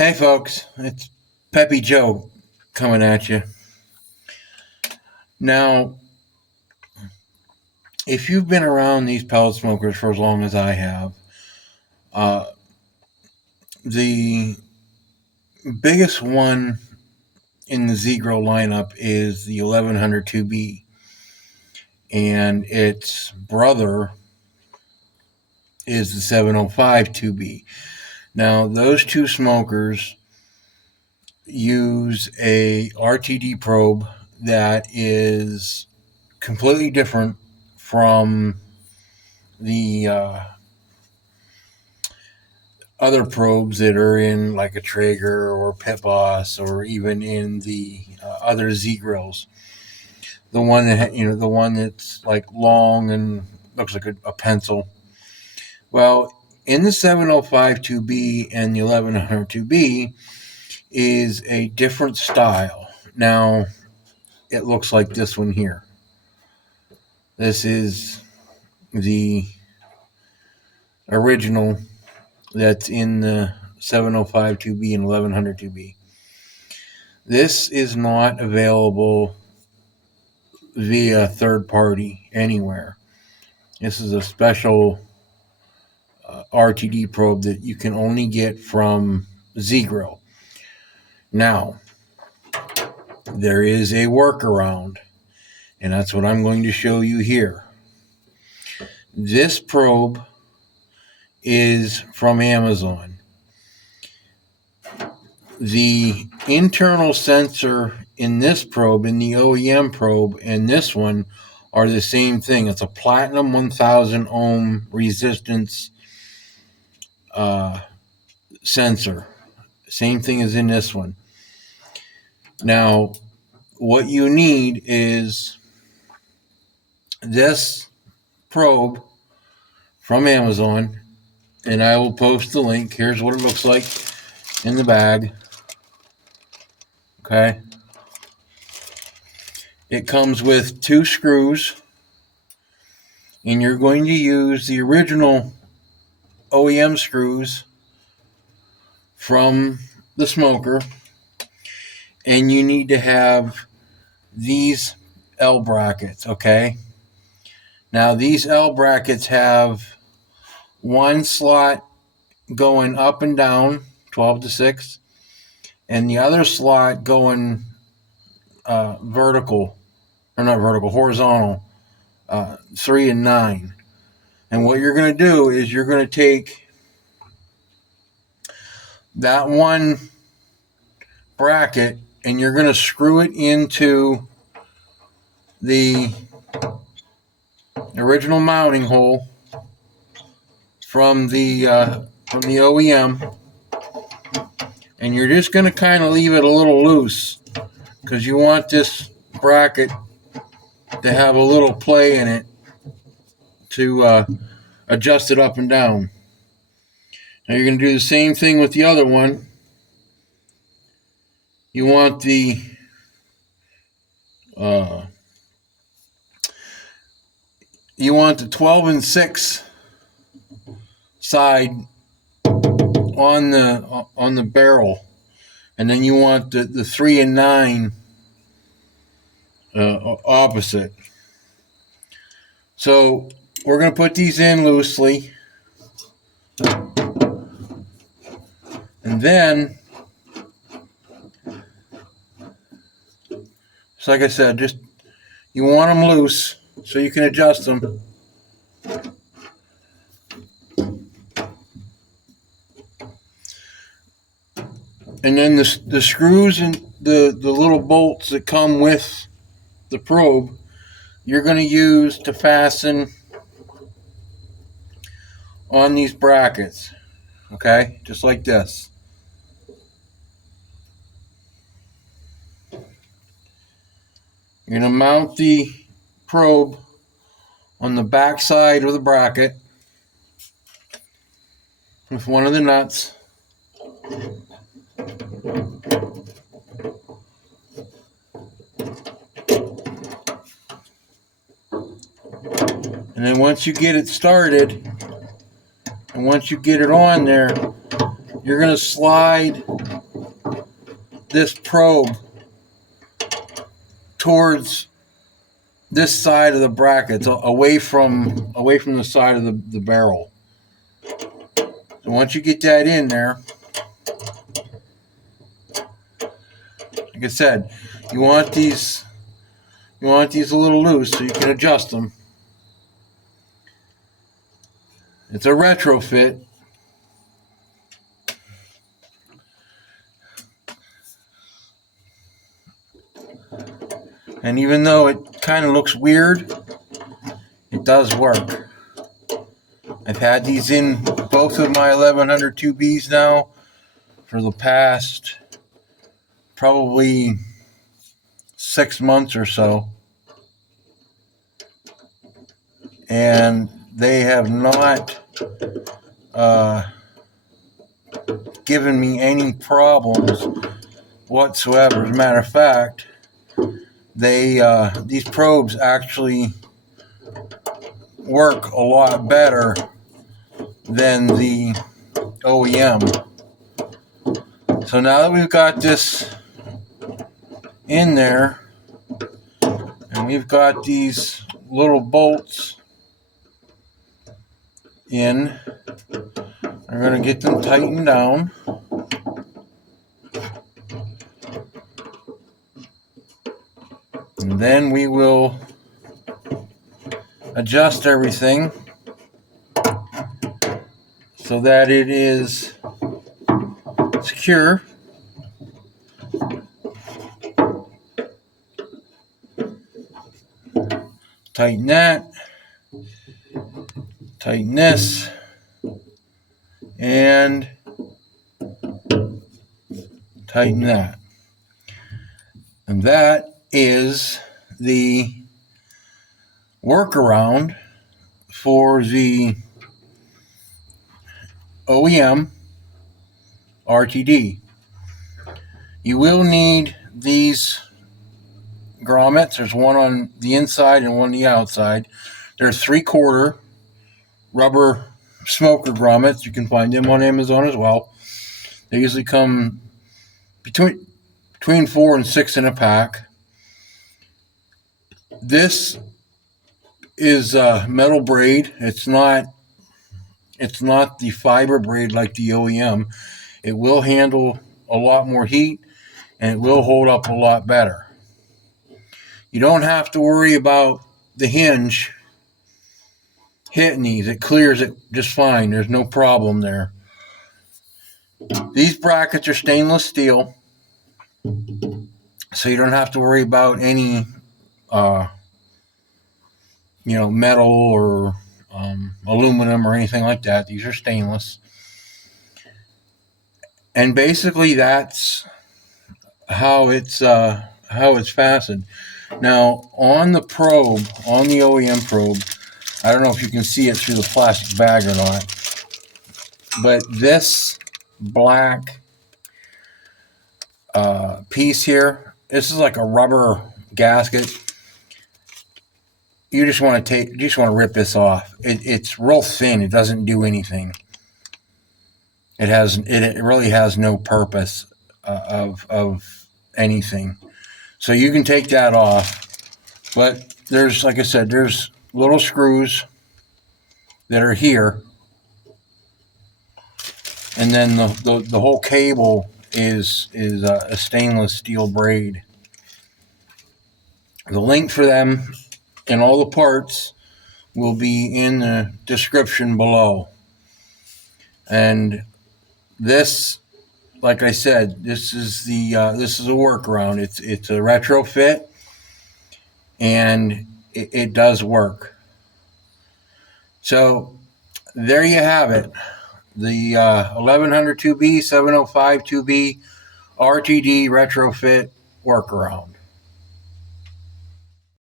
Hey folks, it's Peppy Joe coming at you. Now, if you've been around these pellet smokers for as long as I have, the biggest one in the Zgrill lineup is the 1102B, and its brother is the 7052B. Now, those two smokers use a RTD probe that is completely different from the other probes that are in like a Traeger or Pit Boss or even in the other Zgrills. The one that the one that's like long and looks like a pencil. Well, in the 7052B and the 1102B is a different style. Now, it looks like this one here. This is the original that's in the 7052B and 1102B. This is not available via third party anywhere. This is a special RTD probe that you can only get from Zgrill. Now, there is a workaround, and that's what I'm going to show you here. This probe is from Amazon. The internal sensor in this probe, in the OEM probe, and this one are the same thing. It's a platinum 1000 ohm resistance sensor. Same thing as in this one. Now, what you need is this probe from Amazon, and I will post the link. Here's what it looks like in the bag. Okay. It comes with 2 screws, and you're going to use the original OEM screws from the smoker, and you need to have these L brackets, okay? Now, these L brackets have one slot going up and down, 12 to 6, and the other slot going horizontal, 3 and 9. And what you're going to do is you're going to take that one bracket and you're going to screw it into the original mounting hole from the OEM, and you're just going to kind of leave it a little loose because you want this bracket to have a little play in it to adjust it up and down. Now you're going to do the same thing with the other one. You want the 12 and 6 side on the barrel, and then you want the 3 and 9 opposite. So we're going to put these in loosely, and then, so like I said, just you want them loose so you can adjust them. And then the screws and the little bolts that come with the probe, you're going to use to fasten on these brackets. Okay? Just like this. You're going to mount the probe on the back side of the bracket with one of the nuts. And then once you get it started, and once you get it on there, you're going to slide this probe towards this side of the brackets, away from the side of the barrel. So once you get that in there, like I said, you want these a little loose so you can adjust them. It's a retrofit. And even though it kind of looks weird, it does work. I've had these in both of my 1102Bs now for the past probably 6 months or so. And they have not given me any problems whatsoever. As a matter of fact, these probes actually work a lot better than the OEM. So now that we've got this in there, and we've got these little bolts in, we're going to get them tightened down. And then we will adjust everything so that it is secure. Tighten that, tighten this, and tighten that. And that is the workaround for the OEM RTD. You will need these grommets. There's one on the inside and one on the outside. They're 3/4 rubber smoker grommets. You can find them on Amazon as well. They usually come between 4 and 6 in a pack. This is a metal braid. It's not the fiber braid like the OEM. It will handle a lot more heat and it will hold up a lot better. You don't have to worry about the hinge hitting these. It clears it just fine. There's no problem there. These brackets are stainless steel, so you don't have to worry about any metal or aluminum or anything like that. These are stainless. And basically that's how it's fastened. Now on the probe, on the OEM probe, I don't know if you can see it through the plastic bag or not, but this black piece here, this is like a rubber gasket. You just want to rip this off. It's real thin. It doesn't do anything. It really has no purpose of anything. So you can take that off. But there's, like I said, there's little screws that are here, and then the whole cable is a stainless steel braid. The link for them and all the parts will be in the description below. And this, like I said, this is a workaround. It's a retrofit, and it does work. So there you have it. The 1102B, 7052B RTD retrofit workaround.